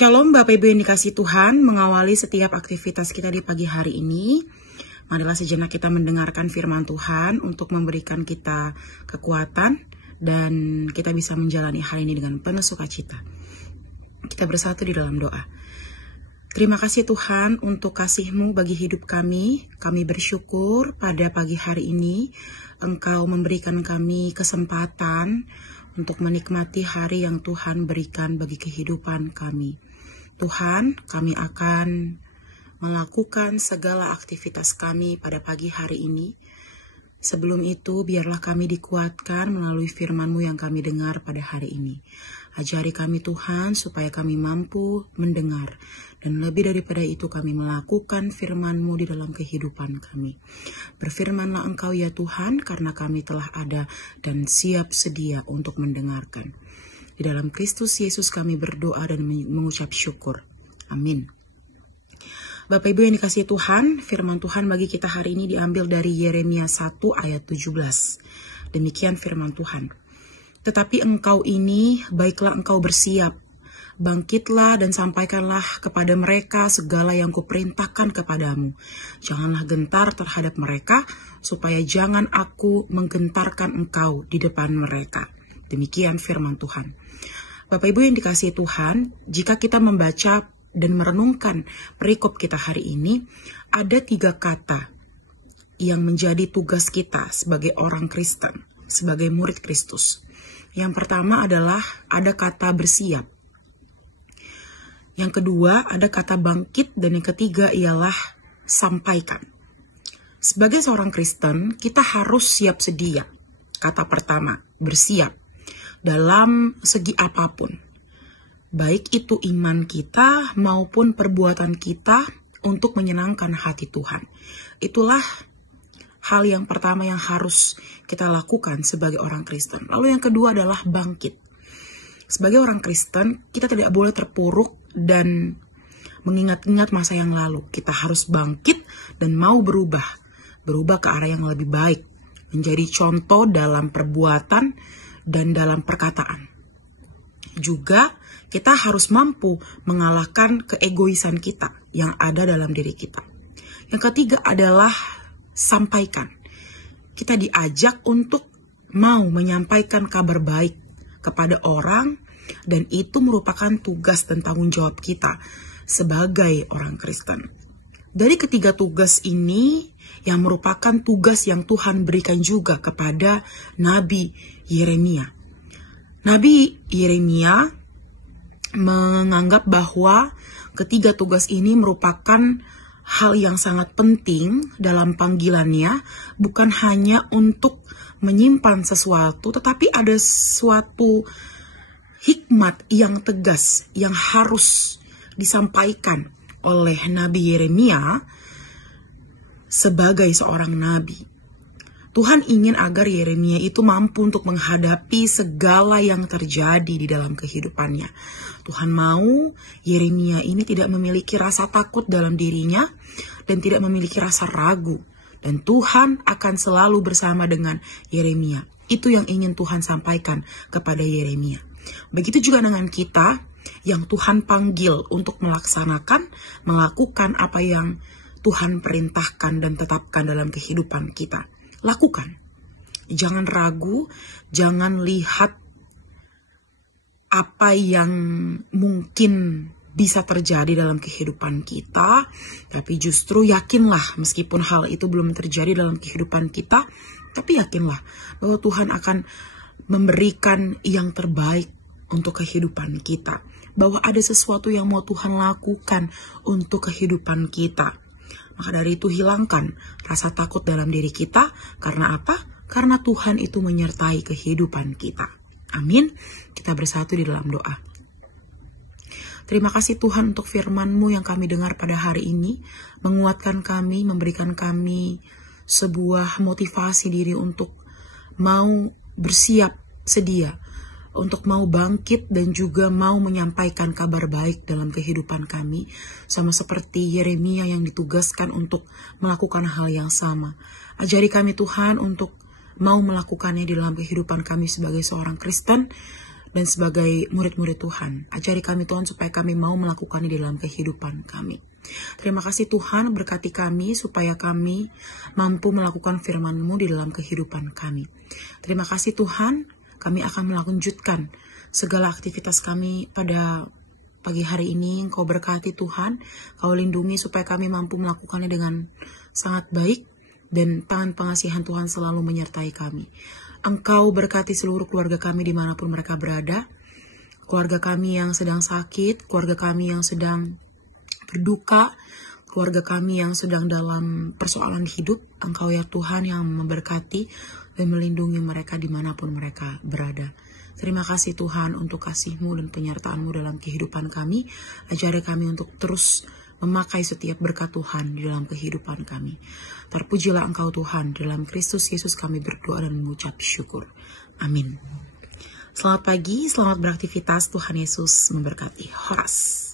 Shalom Bapak Ibu yang dikasihi Tuhan, mengawali setiap aktivitas kita di pagi hari ini. Marilah sejenak kita mendengarkan firman Tuhan untuk memberikan kita kekuatan dan kita bisa menjalani hari ini dengan penuh sukacita. Kita bersatu di dalam doa. Terima kasih Tuhan untuk kasih-Mu bagi hidup kami. Kami bersyukur pada pagi hari ini Engkau memberikan kami kesempatan untuk menikmati hari yang Tuhan berikan bagi kehidupan kami. Tuhan, kami akan melakukan segala aktivitas kami pada pagi hari ini. Sebelum itu, biarlah kami dikuatkan melalui firman-Mu yang kami dengar pada hari ini. Ajari kami Tuhan, supaya kami mampu mendengar. Dan lebih daripada itu, kami melakukan firman-Mu di dalam kehidupan kami. Berfirmanlah Engkau ya Tuhan, karena kami telah ada dan siap sedia untuk mendengarkan. Di dalam Kristus Yesus kami berdoa dan mengucap syukur. Amin. Bapak Ibu yang dikasihi Tuhan, firman Tuhan bagi kita hari ini diambil dari Yeremia 1 ayat 17. Demikian firman Tuhan. Tetapi engkau ini, baiklah engkau bersiap. Bangkitlah dan sampaikanlah kepada mereka segala yang kuperintahkan kepadamu. Janganlah gentar terhadap mereka, supaya jangan aku menggentarkan engkau di depan mereka. Demikian firman Tuhan. Bapak Ibu yang dikasihi Tuhan, jika kita membaca dan merenungkan perikop kita hari ini, ada 3 kata yang menjadi tugas kita sebagai orang Kristen, sebagai murid Kristus. Yang pertama adalah ada kata bersiap. Yang kedua ada kata bangkit, dan yang ketiga ialah sampaikan. Sebagai seorang Kristen, kita harus siap sedia. Kata pertama, bersiap dalam segi apapun. Baik itu iman kita maupun perbuatan kita untuk menyenangkan hati Tuhan. Itulah hal yang pertama yang harus kita lakukan sebagai orang Kristen. Lalu yang kedua adalah bangkit. Sebagai orang Kristen, kita tidak boleh terpuruk dan mengingat-ingat masa yang lalu. Kita harus bangkit dan mau berubah ke arah yang lebih baik. Menjadi contoh dalam perbuatan dan dalam perkataan. Juga kita harus mampu mengalahkan keegoisan kita yang ada dalam diri kita. Yang ketiga adalah sampaikan. Kita diajak untuk mau menyampaikan kabar baik kepada orang, dan itu merupakan tugas dan tanggung jawab kita sebagai orang Kristen. Dari ketiga tugas ini yang merupakan tugas yang Tuhan berikan juga kepada Nabi Yeremia. Nabi Yeremia menganggap bahwa ketiga tugas ini merupakan hal yang sangat penting dalam panggilannya, bukan hanya untuk menyimpan sesuatu, tetapi ada suatu hikmat yang tegas yang harus disampaikan oleh Nabi Yeremia sebagai seorang nabi. Tuhan ingin agar Yeremia itu mampu untuk menghadapi segala yang terjadi di dalam kehidupannya. Tuhan mau Yeremia ini tidak memiliki rasa takut dalam dirinya dan tidak memiliki rasa ragu. Dan Tuhan akan selalu bersama dengan Yeremia. Itu yang ingin Tuhan sampaikan kepada Yeremia. Begitu juga dengan kita yang Tuhan panggil untuk melakukan apa yang Tuhan perintahkan dan tetapkan dalam kehidupan kita. Lakukan. Jangan ragu, jangan lihat apa yang mungkin bisa terjadi dalam kehidupan kita, tapi justru yakinlah meskipun hal itu belum terjadi dalam kehidupan kita, tapi yakinlah bahwa Tuhan akan memberikan yang terbaik untuk kehidupan kita. Bahwa ada sesuatu yang mau Tuhan lakukan untuk kehidupan kita. Maka dari itu hilangkan rasa takut dalam diri kita. Karena apa? Karena Tuhan itu menyertai kehidupan kita. Amin. Kita bersatu di dalam doa. Terima kasih Tuhan untuk firman-Mu yang kami dengar pada hari ini. Menguatkan kami, memberikan kami sebuah motivasi diri untuk mau bersiap sedia. Untuk mau bangkit dan juga mau menyampaikan kabar baik dalam kehidupan kami. Sama seperti Yeremia yang ditugaskan untuk melakukan hal yang sama. Ajari kami Tuhan untuk mau melakukannya di dalam kehidupan kami sebagai seorang Kristen. dan sebagai murid-murid Tuhan. Ajari kami Tuhan supaya kami mau melakukannya di dalam kehidupan kami. Terima kasih Tuhan, berkati kami supaya kami mampu melakukan firman-Mu di dalam kehidupan kami. Terima kasih Tuhan, kami akan melanjutkan segala aktivitas kami pada pagi hari ini. Engkau berkati Tuhan, Kau lindungi supaya kami mampu melakukannya dengan sangat baik, dan tangan pengasihan Tuhan selalu menyertai kami. Engkau berkati seluruh keluarga kami dimanapun mereka berada, keluarga kami yang sedang sakit, keluarga kami yang sedang berduka, keluarga kami yang sedang dalam persoalan hidup. Engkau ya Tuhan yang memberkati dan melindungi mereka dimanapun mereka berada. Terima kasih Tuhan untuk kasih-Mu dan penyertaan-Mu dalam kehidupan kami. Ajari kami untuk terus memakai setiap berkat Tuhan di dalam kehidupan kami. Terpujilah Engkau Tuhan, dalam Kristus Yesus kami berdoa dan mengucap syukur. Amin. Selamat pagi, selamat beraktivitas. Tuhan Yesus memberkati. Horas.